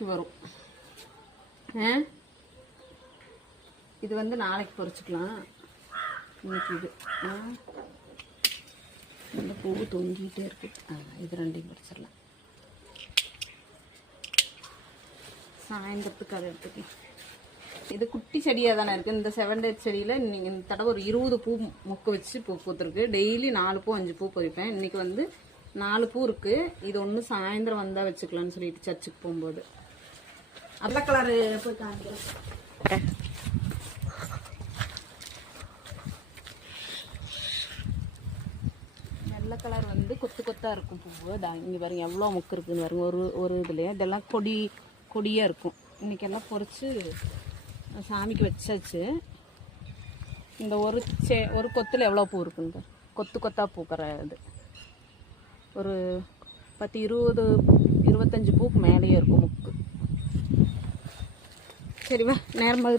நாளைக்கு வரும். இது வந்து நாளைக்கு பறிச்சுக்கலாம். இன்னைக்கு இது இந்த பூ தொங்கிட்டே இருக்கு. இது ரெண்டையும் பறிச்சிடலாம். சாயந்தரத்துக்கு அதை எடுத்துக்கலாம். இது குட்டி செடியாக தானே இருக்குது. இந்த 7 டேட் செடியில் நீங்கள் இந்த தடவை ஒரு 20 பூ மொக்க வச்சு பூ பூத்துருக்கு. டெய்லி 4 பூ 5 பூ பறிப்பேன். இன்றைக்கி வந்து 4 பூ இருக்குது. இது ஒன்று சாயந்தரம் வந்தால் வச்சுக்கலான்னு சொல்லிட்டு சர்ச்சுக்கு போகும்போது. வெள்ளை கலரு போய் காமிக்கிறேன். வெள்ளை கலர் வந்து கொத்து கொத்தாக இருக்கும் பூவு. இங்கே பாருங்க எவ்வளோ மொக்கு இருக்குதுன்னு பாருங்க. ஒரு இதுலையே இதெல்லாம் கொடியாக இருக்கும். இன்றைக்கி எல்லாம் பொறிச்சு சாமிக்கு வச்சாச்சு. இந்த ஒரு கொத்தில் எவ்வளோ பூ இருக்குங்க. கொத்து கொத்தாக பூக்கிற இது ஒரு 10 20 25 பூக்கு மேலேயே இருக்கும் முக்கு. சரிவா, நேரமாகுது.